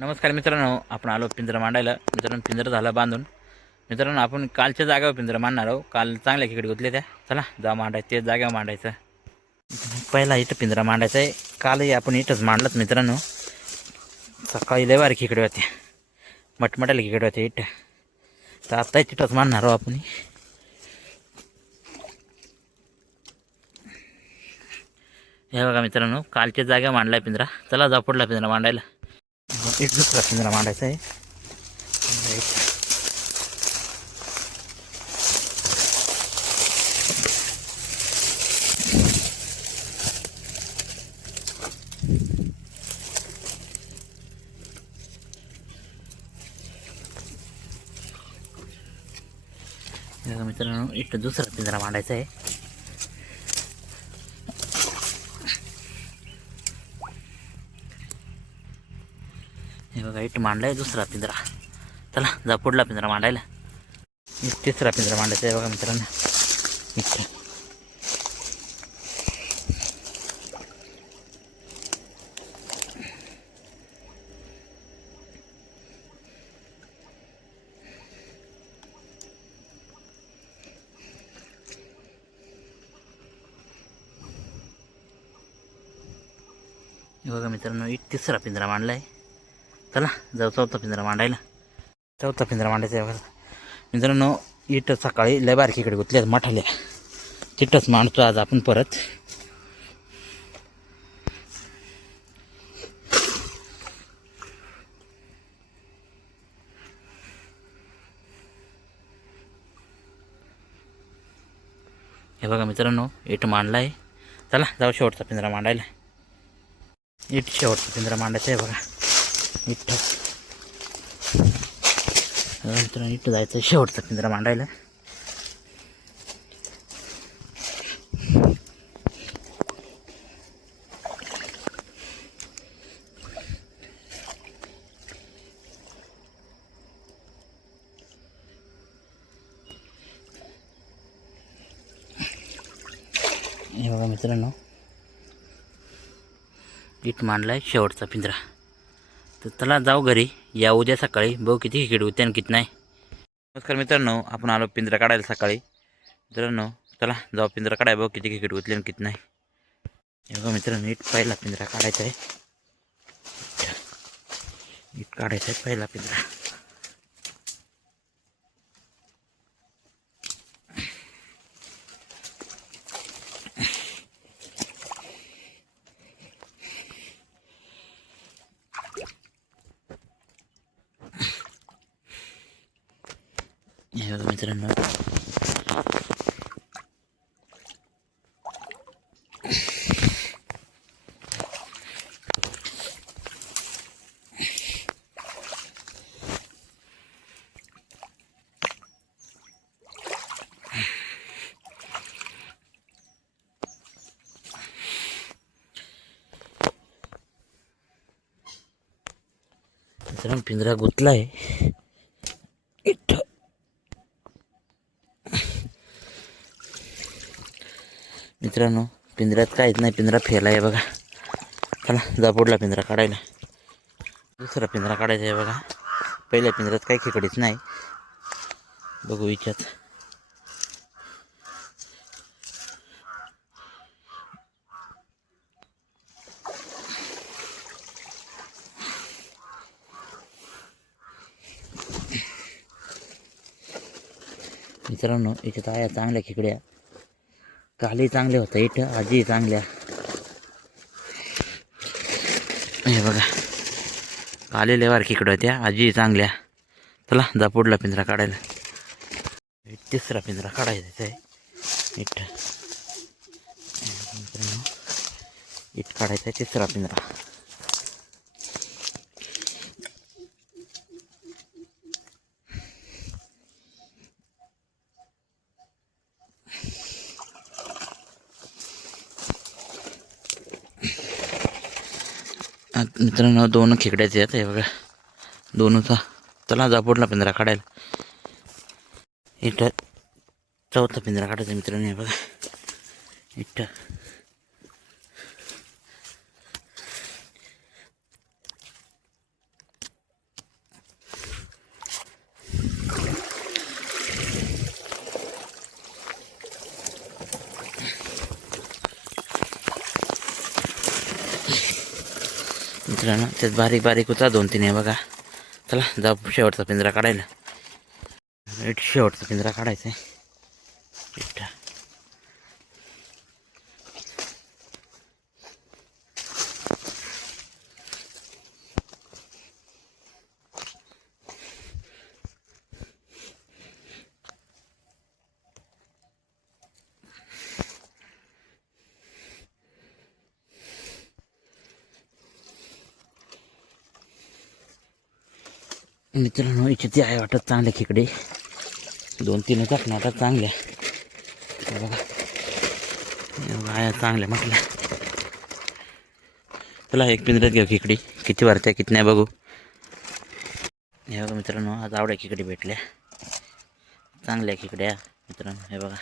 नमस्कार मित्रांनो आपण आलो पिंजरा मांडायला. मित्रांनो पिंजरा झाला बांधून. मित्रांनो आपण कालच्या जागेवर पिंजरा मांडणार आहोत. काल चांगल्या खिकडे गुतले त्या. चला जा मांडायचं ते जागेवर मांडायचं. पहिला इथं पिंजरा मांडायचा आहे. कालही आपण इथंच मांडलंच मित्रांनो. सकाळी लय बारी होते मटमटाला खिकडे होते इथं. तर आत्ताही तिथंच मांडणार आहोत आपण. हे बघा मित्रांनो कालच्या जागा मांडला पिंजरा. चला जा पुढला पिंजरा मांडायला. एक दुसरा पिंजरा मांडायचा आहे. मित्रांनो इथं दुसरा पिंजरा मांडायचा आहे. हे बघा इथं मांडलाय दुसरा पिंजरा चला जा पुढला पिंजरा मांडायला तिसरा पिंजरा मांडायचा आहे बघा मित्रांनो बघा मित्रांनो एक तिसरा पिंजरा मांडला आहे चला जाऊ चौथा पिंजरा मांडायला. चौथा पिंजरा मांडायचा आहे बघा. मित्रांनो इथं सकाळी लय बारकीकडे गुतल्या मठाल्या तिथंच मांडतो आज आपण परत. हे बघा मित्रांनो इट मांडला आहे चला जाऊ शेवटचा पिंजरा मांडायला. इट शेवटचा पिंजरा मांडायचा आहे बघा. इथं. मित्रांनो इथं जायचं शेवटचा पिंजरा मांडायला. हे बघा मित्रांनो इट मांडला आहे शेवटचा पिंजरा. तर चला जाऊ घरी. या उद्या सकाळी. बघू किती खेळ होते आणि किती नाही. नमस्कार मित्रांनो आपण आलो पिंजरा काढायला सकाळी. मित्रांनो चला जाऊ पिंजरा काढाय बघू किती क्रिकेट होतले आणि किती नाही. हे बघा मित्रांनो नीट पहिला पिंजरा काढायचा आहे. नीट काढायचा आहे पहिला पिंजरा. हे बघा मित्रांनो मित्रांनो पिंजरा गुतला आहे मित्रांनो पिंजऱ्यात काहीच नाही पिंजरा फेला आहे बघा. चला जापोडला पिंजरा काढायला. दुसरा पिंजरा काढायचा आहे बघा. पहिल्या पिंजऱ्यात काही खेकडीच नाही. बघू विचार. मित्रांनो इथे तर आहे चांगल्या खेकड्या. कालही चांगले होतं इथं आजी चांगल्या. हे बघा. काले लेवार होत्या आजी चांगल्या. चला जा पुढला पिंजरा काढायला. तिसरा पिंजरा काढायचा आहे. इथं. हे इथं काढायचा आहे तिसरा पिंजरा. मित्रांनो दोन खेकड्याचे आहेत हे बघा. दोनचा. चला जापोडला पिंजरा काढायला. इथं चौथा पिंजरा काढायचा मित्रांनो हे बघा. इथं. मित्रांनो त्यात बारीक बारीक होता दोन तीन आहे बघा. चला जाऊ शेवटचा पिंजरा काढायला. शेवटचा पिंजरा काढायचा आहे. मित्रांनो इथे ती आहे वाटत चांगले खेकडे. दोन तीन येतात ना वाटत चांगल्या. बघा. हे बघा चांगल्या म्हटल्या चला एक पिंजऱ्यात घेऊ खेकडी. किती वरच्या किती नाही बघू. हे बघा मित्रांनो आज आवड्या खेकडी भेटल्या. चांगल्या खेकड्या मित्रांनो हे बघा.